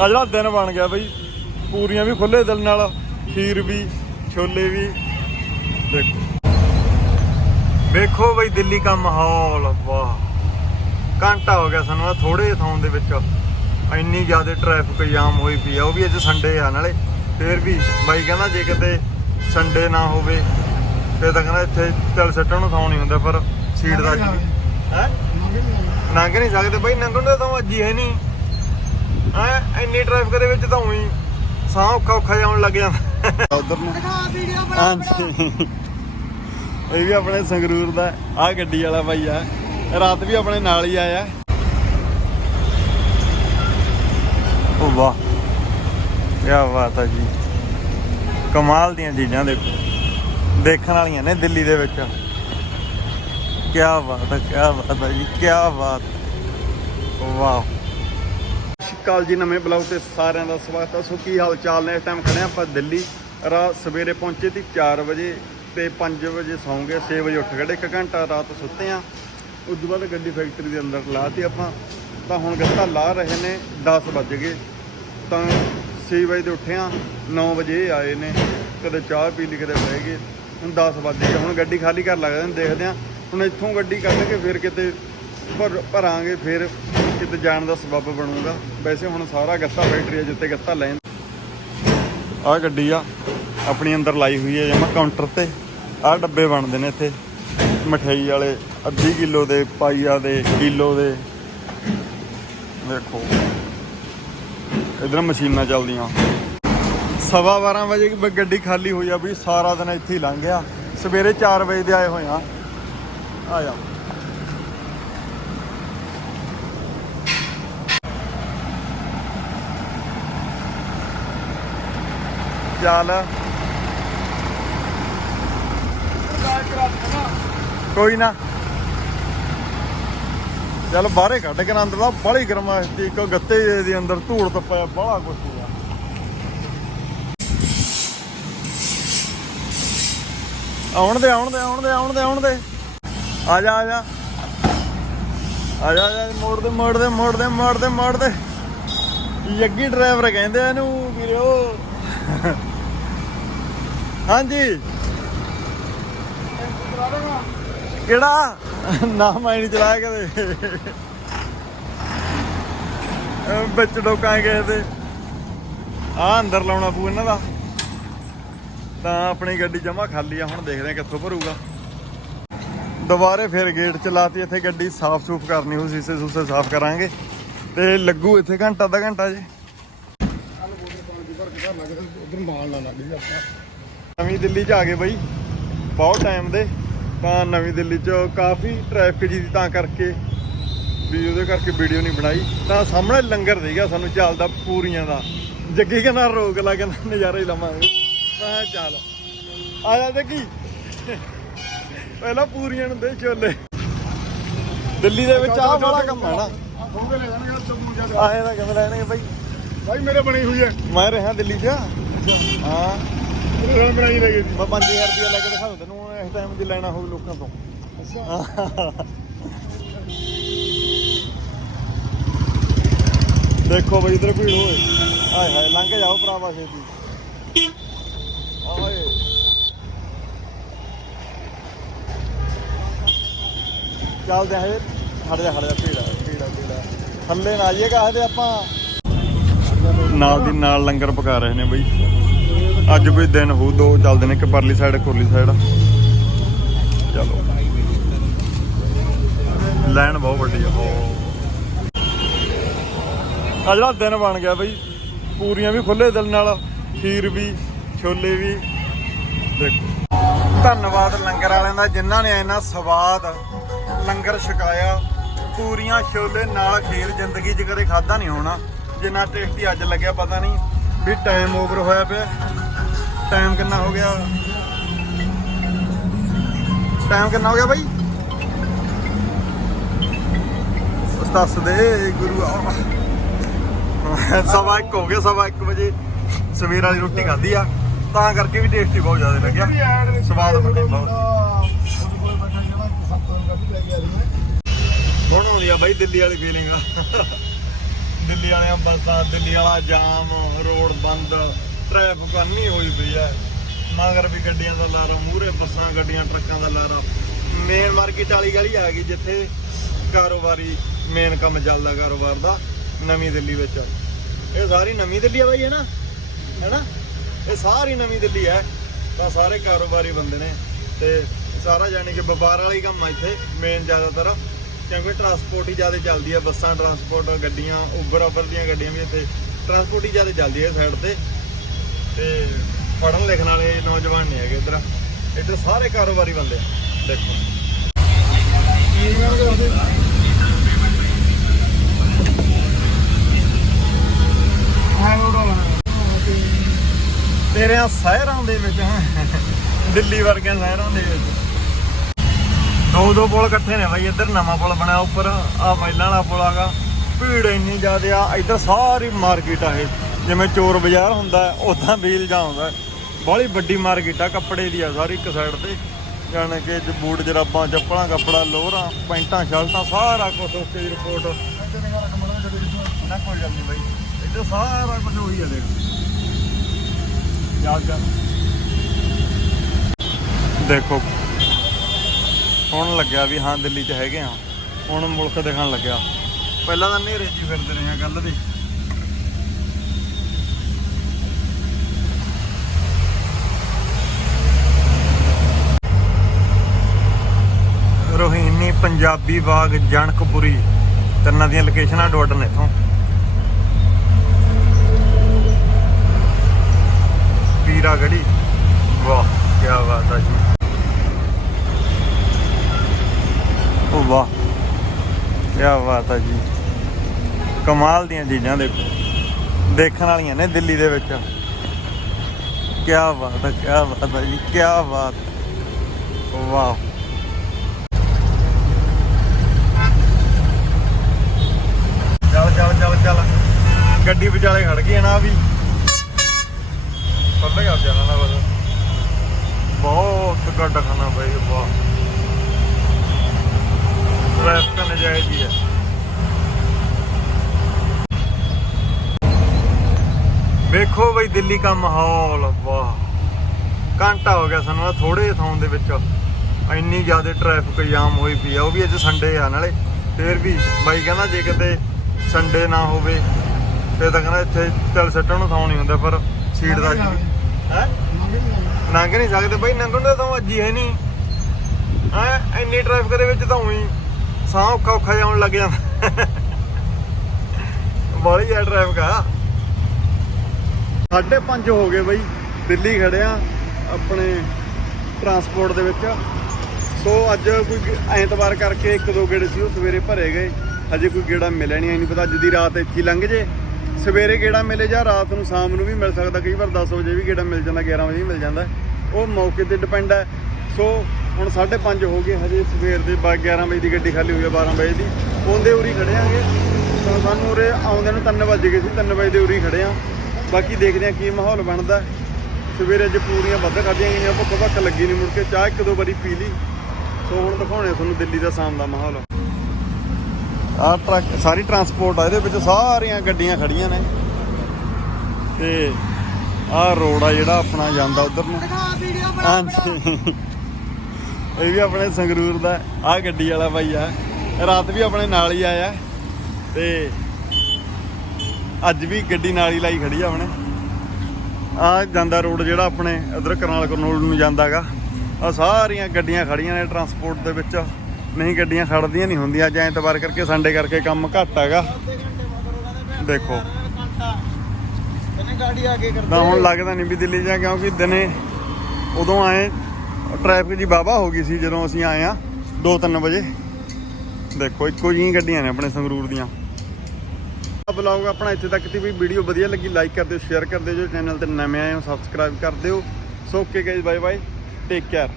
ਆ ਜਿਹੜਾ ਦਿਨ ਬਣ ਗਿਆ ਬਈ। ਪੂਰੀਆਂ ਵੀ ਖੁੱਲੇ ਦਿਲ ਨਾਲ ਖੀਰ ਵੀ ਛੋਲੇ ਵੀ। ਦੇਖੋ। ਵੇਖੋ ਬਈ ਦਿੱਲੀ ਦਾ ਮਾਹੌਲ ਵਾਹ। ਘੰਟਾ ਹੋ ਗਿਆ ਸਾਨੂੰ ਥੋੜੇ ਥਾਂ ਦੇ ਵਿੱਚ। ਇੰਨੀ ਜ਼ਿਆਦਾ ਟ੍ਰੈਫਿਕ ਜਾਮ ਹੋਈ ਪਈ ਆ ਉਹ ਵੀ ਅੱਜ ਸੰਡੇ ਆ ਨਾਲੇ। ਫੇਰ ਵੀ ਬਾਈ ਕਹਿੰਦਾ ਜੇ ਕਿਤੇ ਸੰਡੇ ਨਾ ਹੋਵੇ ਫੇਰ ਤਾਂ ਕਹਿੰਦਾ ਇੱਥੇ ਚੱਲ ਸੱਟਣ ਨੂੰ ਥਾਂ ਨਹੀਂ ਹੁੰਦਾ ਪਰ ਸੀਟ ਦਾ ਹੈ? ਲੰਘ ਨਹੀਂ ਸਕਦੇ ਬਾਈ ਲੰਘਣ ਦਾ ਤਾਂ ਅੱਜ ਹੀ ਹੈ ਨਹੀਂ। ਹੈ? ਇੰਨੀ ਟ੍ਰੈਫਿਕ ਦੇ ਵਿੱਚ ਤਾਂ ਉਹੀ ਸਾਹ ਔਖਾ ਔਖਾ ਜਾਉਣ ਲੱਗ ਜਾਂਦਾ। ਉਧਰ ਨੂੰ। ਇਹ ਵੀ ਆਪਣੇ ਸੰਗਰੂਰ ਦਾ ਆ ਗੱਡੀ ਵਾਲਾ ਬਾਈ ਆ। ਰਾਤ ਵੀ ਆਪਣੇ ਨਾਲ ਹੀ ਆਇਆ। ਉਹ ਵਾਹ ਕੀ ਬਾਤ ਆ ਜੀ। ਕਮਾਲ ਦੀਆਂ ਚੀਜ਼ਾਂ ਦੇਖੋ। ਦੇਖਣ ਵਾਲੀਆਂ ਨੇ ਦਿੱਲੀ ਦੇ ਵਿੱਚ। ਕੀ ਬਾਤ ਹੈ ਕੀ ਬਾਤ ਹੈ ਜੀ ਕੀ ਬਾਤ। ਵਾਹ। ਸ਼ਿਕਾਲ ਜੀ, ਨਵੇਂ ਬਲੌਗ ਤੇ ਸਾਰਿਆਂ ਦਾ ਸਵਾਗਤ ਹੈ ਸੋ ਕੀ ਹਾਲ ਚਾਲ ਨੇ? ਇਸ ਟਾਈਮ ਖੜੇ ਆਪਾਂ ਦਿੱਲੀ। ਰਾਤ ਸਵੇਰੇ ਪਹੁੰਚੇ ਤੀ 4 ਵਜੇ ਤੇ 5 ਵਜੇ ਸੌਂਗੇ 6 ਵਜੇ ਉੱਠ ਗਏ 1 ਘੰਟਾ ਰਾਤ ਸੁੱਤੇ ਆ ਉਸ ਤੋਂ ਬਾਅਦ ਗੱਡੀ ਫੈਕਟਰੀ ਦੇ ਅੰਦਰ ਲਾਤੀ ਆਪਾਂ। ਤਾਂ ਹੁਣ ਗੱਤਾ ਲਾ ਰਹੇ ਨੇ 10 ਵੱਜ ਗਏ। ਤਾਂ 6 ਵਜੇ ਦੇ ਉੱਠੇ ਆ 9 ਵਜੇ ਆਏ ਨੇ। ਕਦੇ ਚਾਹ ਪੀ ਲਈ, ਕਦੇ ਬਹਿ ਗਏ। ਹੁਣ 10 ਵੱਜ ਗਏ। ਹੁਣ ਗੱਡੀ ਖਾਲੀ ਕਰ ਲੱਗਦੇ ਨੇ ਦੇਖਦੇ ਆ ਹੁਣ ਇੱਥੋਂ ਗੱਡੀ ਕੱਢ ਕੇ ਫਿਰ ਕਿਤੇ ਭਰ, ਭਰਾਂਗੇ, ਫਿਰ ਕਿਤੇ ਜਾਣ ਦਾ ਸਬੱਬ ਬਣੂਗਾ। ਵੈਸੇ ਹੁਣ ਸਾਰਾ ਗੱਤਾ ਫੈਕਟਰੀ ਆ ਜਿੱਥੇ ਗੱਤਾ ਲੈਣ। ਆ ਗੱਡੀ ਆ, ਆਪਣੀ ਅੰਦਰ ਲਾਈ ਹੋਈ ਹੈ ਜਮਾ ਕਾਊਂਟਰ ਤੇ। ਆ ਡੱਬੇ ਬਣਦੇ ਨੇ ਇੱਥੇ। ਮਠਿਆਈ ਵਾਲੇ, ਅੱਧੀ ਕਿਲੋ ਦੇ, ਪਾਈਆ ਦੇ, ਕਿਲੋ ਦੇ। ਦੇਖੋ। ਇਧਰ ਮਸ਼ੀਨਾਂ ਚੱਲਦੀਆਂ। ਸਵਾ 12 ਵਜੇ ਗੱਡੀ ਖਾਲੀ ਹੋਈ ਆ ਵੀ ਸਾਰਾ ਦਿਨ ਇੱਥੇ ਹੀ ਲੰਘ ਗਿਆ। ਸਵੇਰੇ 4 ਵਜੇ ਦੇ ਆਏ ਹੋਏ ਆ। ਆ ਜਾ ਚੱਲ ਕੋਈ ਨਾ। ਚੱਲ ਬਾਹਰੇ ਕੱਢ ਕੇ ਅੰਦਰ ਦਾ ਬੜੀ ਗਰਮਾ ਸੀ ਗੱਤੇ ਦੇ ਅੰਦਰ ਧੂੜ ਤੱਪਿਆ ਬੜਾ ਕੁਛ ਸੀਗਾ ਆਉਣ ਦੇ ਆਉਣ ਦੇ ਆਉਣ ਦੇ ਆਉਣ ਦੇ ਆਉਣ ਦੇ। ਆ ਜਾ ਆ ਜਾ। ਆ ਜਾ ਮੋੜ ਦੇ ਮੋੜ ਦੇ ਮੋੜ ਦੇ ਮੋੜ ਦੇ ਮੋੜ ਦੇ। ਯੱਗੀ ਡਰਾਈਵਰ ਕਹਿੰਦੇ ਇਹਨੂੰ, ਵੀਰੋ। ਹਾਂਜੀ। ਕਿਹੜਾ? ਨਾ ਮੈਂ ਨਹੀਂ ਚਲਾਇਆ ਕਦੇ। ਵਿੱਚ ਡੋਕਾਂ ਗਏ ਤੇ ਆ ਅੰਦਰ ਲਾਉਣਾ ਪੂ ਇਹਨਾਂ ਦਾ। ਤਾਂ ਆਪਣੀ ਗੱਡੀ ਜਮਾ ਖਾਲੀ ਆ, ਹੁਣ ਦੇਖਦੇ ਆ ਕਿੱਥੋਂ ਭਰੂਗਾ। ਦੁਬਾਰੇ ਫਿਰ ਗੇਟ ਚਲਾਤੀ ਇੱਥੇ ਗੱਡੀ ਸਾਫ਼ ਸੂਫ ਕਰਨੀ ਹੋ ਸੀਸੇ ਸੂਸੇ ਸਾਫ਼ ਕਰਾਂਗੇ। ਤੇ ਲੱਗੂ ਇੱਥੇ ਘੰਟਾ ਦਾ ਘੰਟਾ ਜੇ। ਉਧਰ ਮਾਲ ਨਾ ਲੱਗ ਜੀ ਆਪਾਂ ਨਵੀਂ ਦਿੱਲੀ ਚ ਆ ਗਏ ਬਈ ਬਹੁਤ ਟਾਈਮ ਦੇ ਤਾਂ ਨਵੀਂ ਦਿੱਲੀ ਚ ਕਾਫੀ ਟ੍ਰੈਫਿਕ ਜੀ ਦੀ ਤਾਂ ਕਰਕੇ ਵੀ ਉਹਦੇ ਕਰਕੇ ਵੀਡੀਓ ਨਹੀਂ ਬਣਾਈ। ਤਾਂ ਸਾਹਮਣੇ ਲੰਗਰ ਸੀਗਾ ਸਾਨੂੰ ਚੱਲਦਾ ਪੂਰੀਆਂ ਦਾ। ਜੱਗੀ ਕਹਿੰਦਾ ਰੋਕ ਲਾ ਕਹਿੰਦਾ ਨਜ਼ਾਰਾ ਹੀ ਲਵਾਂਗੇ। ਮੈਂ ਚੱਲ ਆ ਜਾ ਜੱਗੀ। ਪਹਿਲਾਂ ਪੂਰੀਆਂ ਨੂੰ ਦੇ ਛੋਲੇ। ਦਿੱਲੀ ਦੇ ਵਿੱਚ ਆਹ ਬੜਾ ਕੰਮ ਹੈ ਨਾ। ਆਏ ਦਾ ਕੰਮ ਲੈਣਗੇ ਬਈ। ਭਾਈ ਮੇਰੇ ਬਣੀ ਹੋਈ ਹੈ। ਮੈਂ ਰਿਹਾ ਦਿੱਲੀ 'ਚ। ਹਾਂ। ਮੇਰੇ ਨਾਲ ਬਣਾਈ ਲੱਗੀ ਮੈਂ 5000 ਰੁਪਏ ਲੈ ਕੇ ਦਿਖਾਉ ਤੈਨੂੰ ਇਸ ਟਾਈਮ ਦੀ ਲੈਣਾ ਹੋਵੇ ਲੋਕਾਂ ਤੋਂ। ਅੱਛਾ। ਦੇਖੋ ਬਈ ਇਧਰ ਭੀੜ ਹੋਏ। ਹਾਏ ਹਾਏ ਲੰਘ ਜਾਓ ਭਰਾਵਾ ਛੇਤੀ। ਆਏ ਚੱਲਦੇ ਹਜੇ। ਹਟ ਜਾ ਹਟ ਜਾ ਭੀੜ ਆ ਭੀੜ ਆ ਭੀੜ ਆ। ਥੱਲੇ ਨਾ ਆਈਏ ਕਾਹਦੇ ਆਪਾਂ। ਨਾਲ ਦੀ ਨਾਲ ਲੰਗਰ ਪਕਾ ਰਹੇ ਨੇ ਬਈ। ਅੱਜ ਕੋਈ ਦਿਨ ਹੋ ਦੋ ਚੱਲਦੇ ਨੇ ਇੱਕ ਪਰਲੀ ਸਾਈਡ ਕੁਰਲੀ ਸਾਈਡ ਚਲੋ। ਲਾਈਨ ਬਹੁਤ ਵੱਡੀ ਆ ਆ ਜਿਹੜਾ ਦਿਨ ਬਣ ਗਿਆ ਬਈ, ਪੂਰੀਆਂ ਵੀ ਖੁੱਲੇ ਦਿਲ ਨਾਲ, ਖੀਰ ਵੀ, ਛੋਲੇ ਵੀ। ਦੇਖੋ। ਧੰਨਵਾਦ ਲੰਗਰ ਵਾਲਿਆਂ ਦਾ, ਜਿਨ੍ਹਾਂ ਨੇ ਇੰਨਾ ਸਵਾਦ ਲੰਗਰ ਛਕਾਇਆ। ਪੂਰੀਆਂ ਛੋਲੇ ਨਾਲ ਖੀਰ ਜ਼ਿੰਦਗੀ 'ਚ ਕਦੇ ਖਾਦਾ ਨਹੀਂ ਹੋਣਾ। ਜਿੰਨਾ ਟੇਸਟੀ ਅੱਜ ਲੱਗਿਆ, ਪਤਾ ਨਹੀਂ ਵੀ ਟਾਈਮ ਓਵਰ ਹੋਇਆ ਪਿਆ। ਟਾਈਮ ਕਿੰਨਾ ਹੋ ਗਿਆ? ਟਾਈਮ ਕਿੰਨਾ ਹੋ ਗਿਆ ਬਾਈ? ਦੱਸ ਦੇ, ਗੁਰੂ ਆ। ਸਵਾ ਇੱਕ ਹੋ ਗਿਆ, ਸਵਾ ਇੱਕ ਵਜੇ ਸਵੇਰ ਵਾਲੀ ਰੋਟੀ ਖਾਧੀ ਆ। ਤਾਂ ਕਰਕੇ ਵੀ ਟੇਸਟੀ ਬਹੁਤ ਜ਼ਿਆਦਾ ਲੱਗਿਆ। ਸਵਾਦ ਬਣੇ ਬਹੁਤ ਹੁਣ ਆਉਂਦੀ ਆ ਬਾਈ ਦਿੱਲੀ ਵਾਲੀ ਫੀਲਿੰਗ ਦਿੱਲੀ ਦਿੱਲੀ ਵਾਲਿਆਂ ਬੱਸਾਂ ਦਿੱਲੀ ਵਾਲਾ ਜਾਮ, ਰੋਡ ਬੰਦ ਟ੍ਰੈਫਿਕ ਅੰਨੀ ਹੋਈ ਪਈ ਹੈ। ਮਗਰ ਵੀ ਗੱਡੀਆਂ ਦਾ ਲਾਰਾ, ਮੂਹਰੇ ਬੱਸਾਂ, ਗੱਡੀਆਂ, ਟਰੱਕਾਂ ਦਾ ਲਾਰਾ। ਮੇਨ ਮਾਰਕੀਟ ਵਾਲੀ ਗਲੀ ਆ ਗਈ ਜਿੱਥੇ ਕਾਰੋਬਾਰੀ ਮੇਨ ਕੰਮ ਚੱਲਦਾ ਕਾਰੋਬਾਰ ਦਾ, ਨਵੀਂ ਦਿੱਲੀ ਵਿੱਚ। ਇਹ ਸਾਰੀ ਨਵੀਂ ਦਿੱਲੀ ਆ ਬਾਈ ਹੈ ਨਾ ਹੈ ਨਾ ਇਹ ਸਾਰੀ ਨਵੀਂ ਦਿੱਲੀ ਹੈ, ਤਾਂ ਸਾਰੇ ਕਾਰੋਬਾਰੀ ਬੰਦੇ ਨੇ। ਤੇ ਸਾਰਾ ਯਾਨੀ ਕਿ ਵਪਾਰ ਵਾਲੀ ਕੰਮ ਆ ਇੱਥੇ ਮੇਨ ਜ਼ਿਆਦਾਤਰ। ਕਿਉਂਕਿ ਟਰਾਂਸਪੋਰਟ ਹੀ ਜ਼ਿਆਦਾ ਚੱਲਦੀ ਹੈ ਬੱਸਾਂ ਟਰਾਂਸਪੋਰਟ ਗੱਡੀਆਂ ਉਬਰ ਉਬਰ ਦੀਆਂ ਗੱਡੀਆਂ ਵੀ ਇੱਥੇ ਟਰਾਂਸਪੋਰਟ ਹੀ ਜ਼ਿਆਦਾ ਚੱਲਦੀ ਹੈ ਸਾਈਡ ਤੇ। ਤੇ ਪੜ੍ਹਨ ਲਿਖਣ ਵਾਲੇ ਨੌਜਵਾਨ ਨਹੀਂ ਹੈਗੇ ਇੱਧਰ। ਇੱਧਰ ਸਾਰੇ ਕਾਰੋਬਾਰੀ ਬੰਦੇ ਆ, ਦੇਖੋ। ਹਾਂ ਉਹ ਸ਼ਹਿਰਾਂ ਦੇ ਵਿੱਚ ਦਿੱਲੀ ਵਰਗਿਆਂ ਸ਼ਹਿਰਾਂ ਦੇ ਵਿੱਚ। ਦੋ ਦੋ ਪੁਲ ਇਕੱਠੇ ਨੇ ਬਾਈ, ਇੱਧਰ ਨਵਾਂ ਪੁਲ ਬਣਿਆ ਉੱਪਰ ਆ ਪਹਿਲਾਂ ਵਾਲਾ ਪੁਲ ਆਗਾ। ਭੀੜ ਇੰਨੀ ਜ਼ਿਆਦੇ ਆ, ਇੱਧਰ ਸਾਰੀ ਮਾਰਕੀਟ ਆ ਇਹ। ਜਿਵੇਂ ਚੋਰ ਬਾਜ਼ਾਰ ਹੁੰਦਾ, ਉਦਾਂ ਵੀਲ ਜਾ ਹੁੰਦਾ ਬਾਹਲੀ ਵੱਡੀ ਮਾਰਕੀਟ ਆ, ਕੱਪੜੇ ਦੀ ਆ ਸਾਰੀ ਇੱਕ ਸਾਈਡ ਤੇ। ਜਾਣ ਕੇ ਬੂਟ ਜਰਾਬਾਂ, ਚੱਪਲਾਂ, ਕੱਪੜਾ, ਲੋਹਰਾਂ, ਪੈਂਟਾਂ, ਸ਼ਰਟਾਂ, ਸਾਰਾ ਕੁਝ ਓਕੇ ਦੀ ਰਿਪੋਰਟ ਨਾ ਕੋਈ ਗੱਲ ਨਹੀਂ ਬਾਈ, ਇੱਧਰ ਸਾਰਾ ਕੁਝ ਉਹੀ ਆ ਦੇਖ। ਯਾਦ ਕਰ। ਦੇਖੋ। ਹੁਣ ਲੱਗਿਆ ਵੀ ਹਾਂ ਦਿੱਲੀ 'ਚ ਹੈਗੇ ਆ ਹੁਣ ਮੁਲਕ ਦਿਖਣ ਲੱਗਿਆ। ਪਹਿਲਾਂ ਤਾਂ ਨੇਰੇ 'ਚ ਫਿਰਦੇ ਰਹੇ ਆ ਗੱਲ ਦੀ। ਰੋਹਿਣੀ, ਪੰਜਾਬੀ ਬਾਗ ਜਣਕਪੁਰੀ ਤਿੰਨਾਂ ਦੀਆਂ ਲੋਕੇਸ਼ਨਾਂ ਅੱਡੋ ਅੱਡ ਨੇ ਇਥੋਂ। ਪੀਰਾ ਗੜੀ ਵਾਹ ਕੀ ਬਾਤ ਹੈ ਜੀ। ਉਹ ਵਾਹ। ਕੀ ਬਾਤ ਹੈ ਜੀ। ਕਮਾਲ ਦੀਆਂ ਚੀਜ਼ਾਂ ਦੇਖੋ। ਦੇਖਣ ਵਾਲੀਆਂ ਨੇ ਦਿੱਲੀ ਦੇ ਵਿੱਚ। ਕੀ ਬਾਤ ਹੈ ਕੀ ਬਾਤ ਹੈ ਜੀ ਕੀ ਬਾਤ। ਵਾਹ। ਚੱਲ ਚੱਲ ਚੱਲ ਚੱਲ। ਗੱਡੀ ਵਿਚਾਲੇ ਖੜ ਗਈ ਨਾ ਵੀ। ਪੱਲੇ ਕਰ ਜਾਣਾ ਨਾ ਬਸ। ਬਹੁਤ ਗੱਡ ਖਾਣਾ ਬਈ, ਵਾਹ। ਟ੍ਰੈਫਿਕ ਨਜਾਇਜ਼ ਹੀ ਹੈ। ਵੇਖੋ ਬਈ ਦਿੱਲੀ ਦਾ ਮਾਹੌਲ ਵਾਹ। ਘੰਟਾ ਹੋ ਗਿਆ ਸਾਨੂੰ ਥੋੜੇ ਥਾਂ ਦੇ ਵਿੱਚ। ਇੰਨੀ ਜ਼ਿਆਦਾ ਟ੍ਰੈਫਿਕ ਜਾਮ ਹੋਈ ਪਈ ਆ ਉਹ ਵੀ ਅੱਜ ਸੰਡੇ ਆ ਨਾਲੇ। ਫੇਰ ਵੀ ਬਾਈ ਕਹਿੰਦਾ ਜੇ ਕਿਤੇ ਸੰਡੇ ਨਾ ਹੋਵੇ ਫੇਰ ਤਾਂ ਕਹਿੰਦਾ ਇੱਥੇ ਚੱਲ ਸੱਟਣ ਨੂੰ ਥਾਂ ਨਹੀਂ ਹੁੰਦਾ ਪਰ ਸੀਟ ਦਾ ਹੈ? ਲੰਘ ਨਹੀਂ ਸਕਦੇ ਬਾਈ ਲੰਘਣ ਦਾ ਤਾਂ ਅੱਜ ਹੀ ਹੈ ਨਹੀਂ। ਹੈ? ਇੰਨੀ ਟ੍ਰੈਫਿਕ ਦੇ ਵਿੱਚ ਤਾਂ ਉਹੀ ਸਾਹ ਔਖਾ ਔਖਾ ਜਾਣ ਲੱਗ ਜਾਂਦਾ। ਬਾਲੀ ਆ ਟ੍ਰੈਫਿਕ ਆ। ਸਾਢੇ ਪੰਜ ਹੋ ਗਏ ਬਈ, ਦਿੱਲੀ ਖੜਿਆ ਆਪਣੇ ਟਰਾਂਸਪੋਰਟ ਦੇ ਵਿੱਚ। ਸੋ ਅੱਜ ਕੋਈ ਐਤਵਾਰ ਕਰਕੇ ਇੱਕ ਦੋ ਗੇੜੇ ਸੀ, ਉਹ ਸਵੇਰੇ ਭਰੇ ਗਏ। ਹਜੇ ਕੋਈ ਗੇੜਾ ਮਿਲਿਆ ਨਹੀਂ ਐ ਨਹੀਂ ਪਤਾ ਅੱਜ ਦੀ ਰਾਤ ਇੱਥੇ ਲੰਘ ਜੇ। ਸਵੇਰੇ ਗੇੜਾ ਮਿਲੇ ਜਾਂ ਰਾਤ ਨੂੰ ਸ਼ਾਮ ਨੂੰ ਵੀ ਮਿਲ ਸਕਦਾ, ਕਈ ਵਾਰ 10 ਵਜੇ ਵੀ ਗੇੜਾ ਮਿਲ ਜਾਂਦਾ 11 ਵਜੇ ਵੀ ਮਿਲ ਜਾਂਦਾ। ਉਹ ਮੌਕੇ ਤੇ ਡਿਪੈਂਡ ਹੈ ਸੋ ਹੁਣ 5:30 ਹੋ ਗਏ ਹਜੇ ਸਵੇਰ ਦੇ 11 ਵਜੇ ਦੀ ਗੱਡੀ ਖਾਲੀ ਹੋਈ ਹੈ 12 ਵਜੇ ਦੀ। ਉਹਦੇ ਉਰੀ ਖੜੇ ਆਂਗੇ। ਤਾਂ ਸਾਨੂੰ ਉਰੇ ਆਉਂਦੇ ਨੂੰ 3 ਵਜ ਗਏ ਸੀ 3 ਵਜੇ ਦੇ ਉਰੀ ਖੜੇ ਆ। ਬਾਕੀ ਦੇਖਦੇ ਆ ਕੀ ਮਾਹੌਲ ਬਣਦਾ। ਸਵੇਰੇ ਅੱਜ ਪੂਰੀਆਂ ਵੱਧ ਖਾਧੀਆਂ ਗਈਆਂ ਭੁੱਖ ਭੱਖ ਲੱਗੀ ਨਹੀਂ ਮੁੜ ਕੇ ਚਾਹ ਇੱਕ ਦੋ ਵਾਰੀ ਪੀ ਲਈ। ਸੋ ਹੁਣ ਦਿਖਾਉਣੇ ਆ ਤੁਹਾਨੂੰ ਦਿੱਲੀ ਦਾ ਸ਼ਾਮ ਦਾ ਮਾਹੌਲ। ਆ ਟਰੱਕ ਸਾਰੀ ਟਰਾਂਸਪੋਰਟ ਆ ਇਹਦੇ ਵਿੱਚ ਸਾਰੀਆਂ ਗੱਡੀਆਂ ਖੜੀਆਂ ਨੇ। ਤੇ ਆਹ ਰੋਡ ਆ ਜਿਹੜਾ ਆਪਣਾ ਜਾਂਦਾ ਉਧਰ ਨੂੰ। ਹਾਂਜੀ। ਇਹ ਵੀ ਆਪਣੇ ਸੰਗਰੂਰ ਦਾ ਆਹ ਗੱਡੀ ਵਾਲਾ ਬਾਈ ਆ। ਰਾਤ ਵੀ ਆਪਣੇ ਨਾਲ ਹੀ ਆਇਆ। ਤੇ ਅੱਜ ਵੀ ਗੱਡੀ ਨਾਲ ਹੀ ਲਾਈ ਖੜੀ ਆ ਆਪਣੇ। ਆ ਜਾਂਦਾ ਰੋਡ ਜਿਹੜਾ ਆਪਣੇ ਉਧਰ ਕਰਨਾਲ ਕਰਨੂਲ ਨੂੰ ਜਾਂਦਾਗਾ। ਆ ਸਾਰੀਆਂ ਗੱਡੀਆਂ ਖੜੀਆਂ ਨੇ ਟਰਾਂਸਪੋਰਟ ਦੇ ਵਿੱਚ। ਨਹੀਂ ਗੱਡੀਆਂ ਖੜਦੀਆਂ ਨਹੀਂ ਹੁੰਦੀਆਂ ਅੱਜ ਐਤਵਾਰ ਕਰਕੇ ਸੰਡੇ ਕਰਕੇ ਕੰਮ ਘੱਟ ਹੈਗਾ। ਦੇਖੋ। ਗਾੜੀ ਆ ਕੇ ਤਾਂ ਹੁਣ ਲੱਗਦਾ ਨਹੀਂ ਵੀ ਦਿੱਲੀ ਜਾ ਕਿਉਂਕਿ ਦਿਨੇ ਉਦੋਂ ਆਏ ਟ੍ਰੈਫਿਕ ਜੀ ਬਾਬਾ ਹੋ ਗਈ ਸੀ ਜਦੋਂ ਅਸੀਂ ਆਏ ਆ 2-3 ਵਜੇ। ਦੇਖੋ, ਇੱਕੋ ਜਿਹੀਆਂ ਗੱਡੀਆਂ ਨੇ ਆਪਣੇ ਸੰਗਰੂਰ ਦੀਆਂ। ਬਲੌਗ ਆਪਣਾ ਇੱਥੇ ਤੱਕ ਦੀ ਵੀ ਵੀਡੀਓ ਵਧੀਆ ਲੱਗੀ ਲਾਈਕ ਕਰ ਦਿਓ ਸ਼ੇਅਰ ਕਰ ਦਿਓ ਜੋ ਚੈਨਲ ਤੇ ਨਵੇਂ ਆਏ ਹੋ ਸਬਸਕ੍ਰਾਈਬ ਕਰ ਦਿਓ। So okay guys bye bye take care